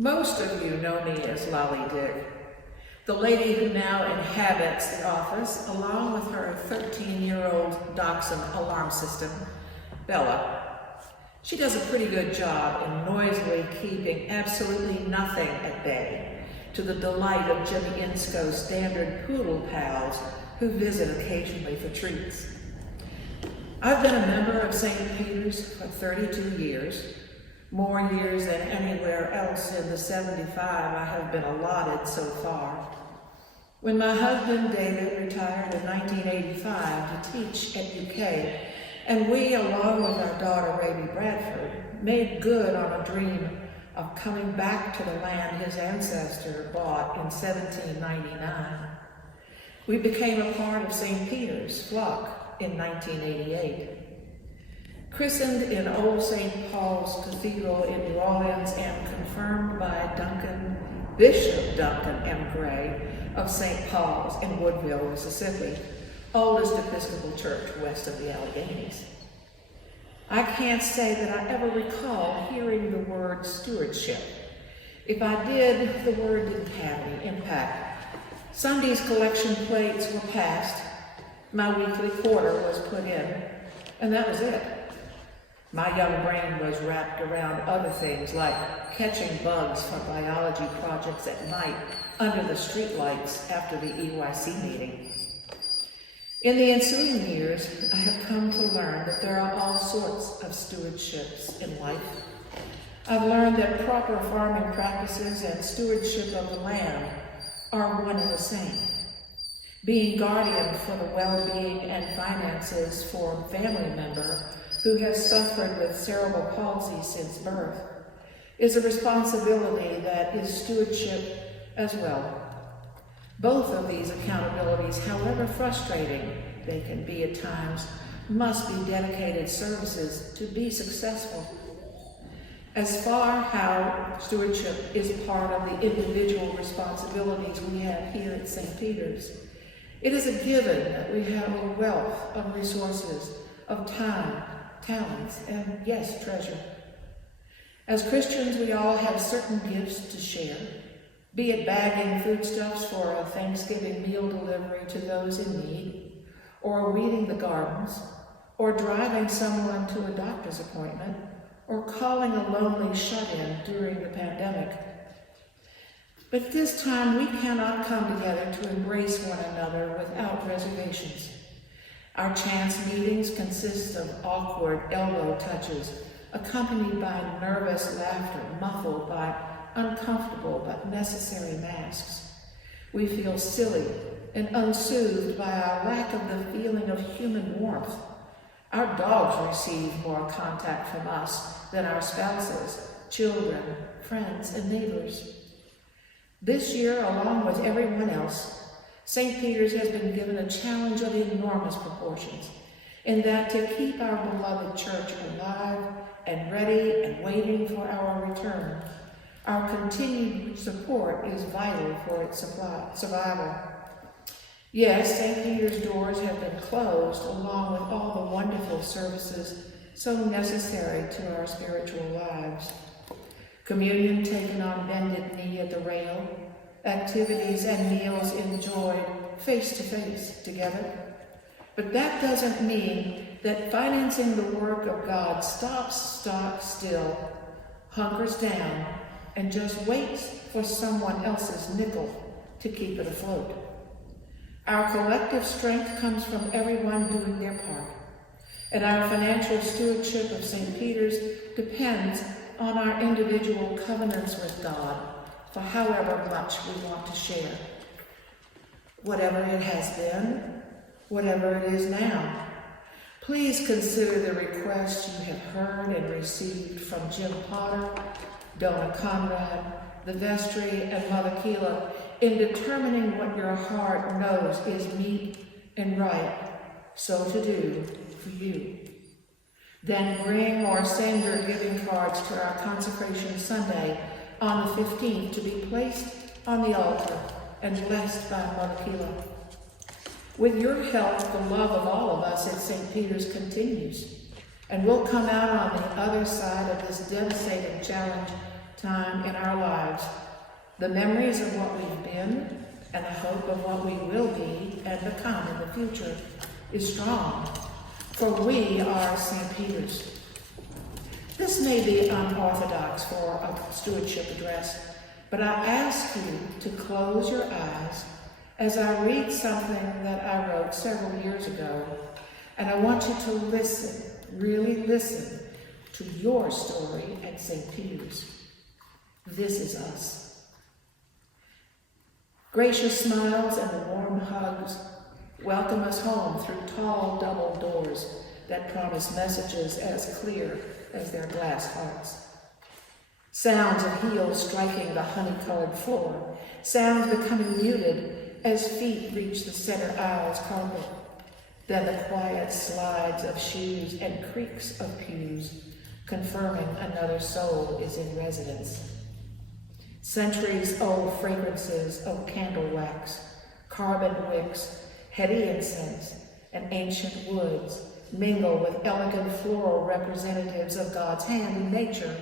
Most of you know me as Lalie Dick, the lady who now inhabits the office along with her 13-year-old Dachshund alarm system, Bella. She does a pretty good job in noisily keeping absolutely nothing at bay, to the delight of Jimmy Insco's standard poodle pals who visit occasionally for treats. I've been a member of St. Peter's for 32 years, more years than anywhere else in the 75 I have been allotted so far. When my husband David retired in 1985 to teach at UK, and we, along with our daughter Raby Bradford, made good on a dream of coming back to the land his ancestor bought in 1799. We became a part of St. Peter's flock in 1988. Christened in Old St. Paul's Cathedral in New Orleans and confirmed by Bishop Duncan M. Gray of St. Paul's in Woodville, Mississippi, oldest Episcopal church west of the Alleghenies. I can't say that I ever recall hearing the word stewardship. If I did, the word didn't have any impact. Sunday's collection plates were passed, my weekly quarter was put in, and that was it. My young brain was wrapped around other things like catching bugs for biology projects at night under the streetlights after the EYC meeting. In the ensuing years, I have come to learn that there are all sorts of stewardships in life. I've learned that proper farming practices and stewardship of the land are one and the same. Being guardian for the well-being and finances for a family member who has suffered with cerebral palsy since birth is a responsibility that is stewardship as well. Both of these accountabilities, however frustrating they can be at times, must be dedicated services to be successful. As far how stewardship is part of the individual responsibilities we have here at St. Peter's, it is a given that we have a wealth of resources, of time, talents, and yes, treasure. As Christians, we all have certain gifts to share, be it bagging foodstuffs for a Thanksgiving meal delivery to those in need, or weeding the gardens, or driving someone to a doctor's appointment, or calling a lonely shut-in during the pandemic. But this time we cannot come together to embrace one another without reservations. Our chance meetings consist of awkward elbow touches, accompanied by nervous laughter, muffled by uncomfortable but necessary masks. We feel silly and unsoothed by our lack of the feeling of human warmth. Our dogs receive more contact from us than our spouses, children, friends, and neighbors. This year, along with everyone else, St. Peter's has been given a challenge of enormous proportions, in that to keep our beloved church alive and ready and waiting for our return, our continued support is vital for its survival. Yes, St. Peter's doors have been closed along with all the wonderful services so necessary to our spiritual lives. Communion taken on bended knee at the rail, activities and meals enjoyed face-to-face together. But that doesn't mean that financing the work of God stops still, hunkers down, and just waits for someone else's nickel to keep it afloat. Our collective strength comes from everyone doing their part, and our financial stewardship of St. Peter's depends on our individual covenants with God for however much we want to share. Whatever it has been, whatever it is now, please consider the requests you have heard and received from Jim Potter, Donna Conrad, the vestry, and Mother Keela in determining what your heart knows is meet and right so to do for you. Then bring or send your giving cards to our Consecration Sunday on the 15th to be placed on the altar and blessed by Mother Keela. With your help, the love of all of us at St. Peter's continues, and we'll come out on the other side of this devastating challenge time in our lives, the memories of what we've been and the hope of what we will be and become in the future is strong, for we are St. Peter's. This may be unorthodox for a stewardship address, but I ask you to close your eyes as I read something that I wrote several years ago, and I want you to listen, really listen, to your story at St. Peter's. This is us. Gracious smiles and warm hugs welcome us home through tall double doors that promise messages as clear as their glass hearts. Sounds of heels striking the honey-colored floor, sounds becoming muted as feet reach the center aisle's carpet. Then the quiet slides of shoes and creaks of pews, confirming another soul is in residence. Centuries-old fragrances of candle wax, carbon wicks, heady incense, and ancient woods mingle with elegant floral representatives of God's hand in nature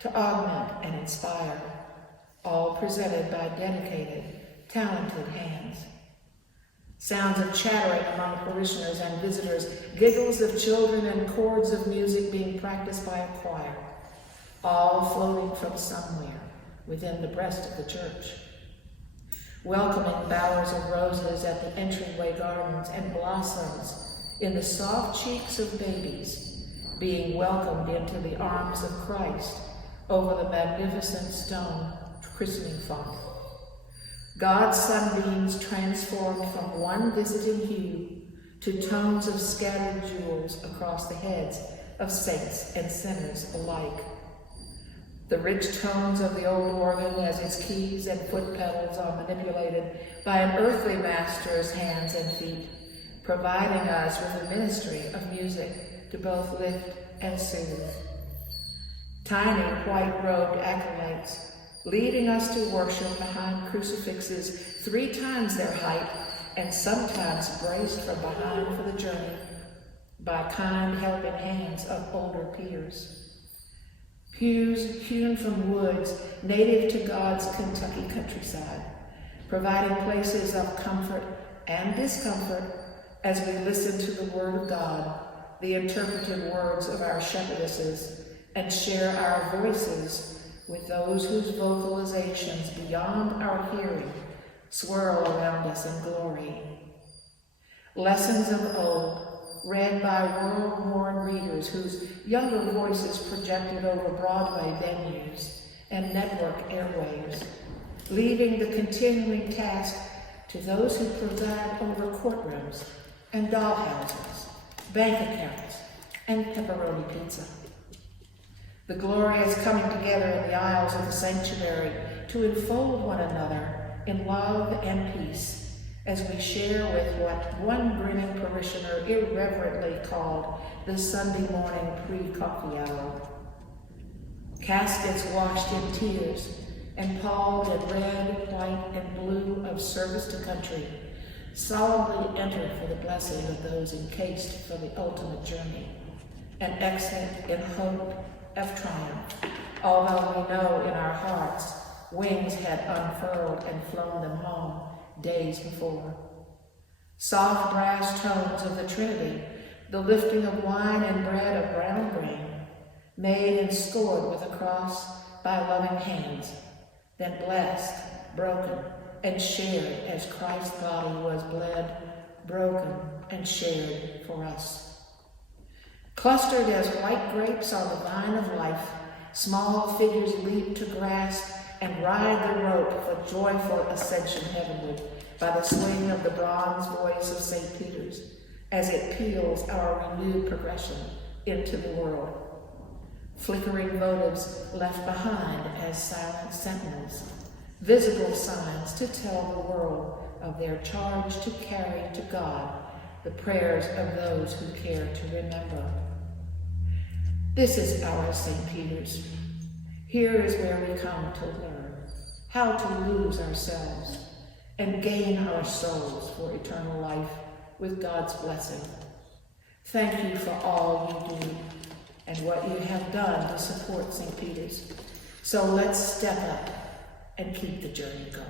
to augment and inspire, all presented by dedicated, talented hands. Sounds of chattering among parishioners and visitors, giggles of children and chords of music being practiced by a choir, all floating from somewhere within the breast of the church. Welcoming bowers of roses at the entryway gardens and blossoms in the soft cheeks of babies being welcomed into the arms of Christ over the magnificent stone christening font. God's sunbeams transformed from one visiting hue to tones of scattered jewels across the heads of saints and sinners alike. The rich tones of the old organ as its keys and foot pedals are manipulated by an earthly master's hands and feet, providing us with a ministry of music to both lift and soothe. Tiny white-robed acolytes leading us to worship behind crucifixes 3 times their height and sometimes braced from behind for the journey by kind helping hands of older peers. Pews hewn from woods native to God's Kentucky countryside, providing places of comfort and discomfort as we listen to the Word of God, the interpreted words of our shepherdesses, and share our voices with those whose vocalizations beyond our hearing swirl around us in glory. Lessons of old, read by world-worn readers whose younger voices projected over Broadway venues and network airwaves, leaving the continuing task to those who preside over courtrooms and dollhouses, bank accounts, and pepperoni pizza. The glory is coming together in the aisles of the sanctuary to enfold one another in love and peace as we share with what one grinning parishioner irreverently called the Sunday morning pre-coffee hour. Caskets washed in tears and palled in red, white, and blue of service to country solemnly enter for the blessing of those encased for the ultimate journey, an exit in hope of triumph, although we know in our hearts wings had unfurled and flown them home days before. Soft brass tones of the Trinity, the lifting of wine and bread of brown grain, made and scored with a cross by loving hands, then blessed, broken, and shared as Christ's body was bled, broken, and shared for us. Clustered as white grapes on the vine of life, small figures leap to grasp and ride the rope for joyful ascension heavenward by the swing of the bronze voice of St. Peter's as it peals our renewed progression into the world. Flickering votives left behind as silent sentinels, visible signs to tell the world of their charge to carry to God the prayers of those who care to remember. This is our St. Peter's. Here is where we come to learn how to lose ourselves and gain our souls for eternal life with God's blessing. Thank you for all you do and what you have done to support St. Peter's. So let's step up and keep the journey going.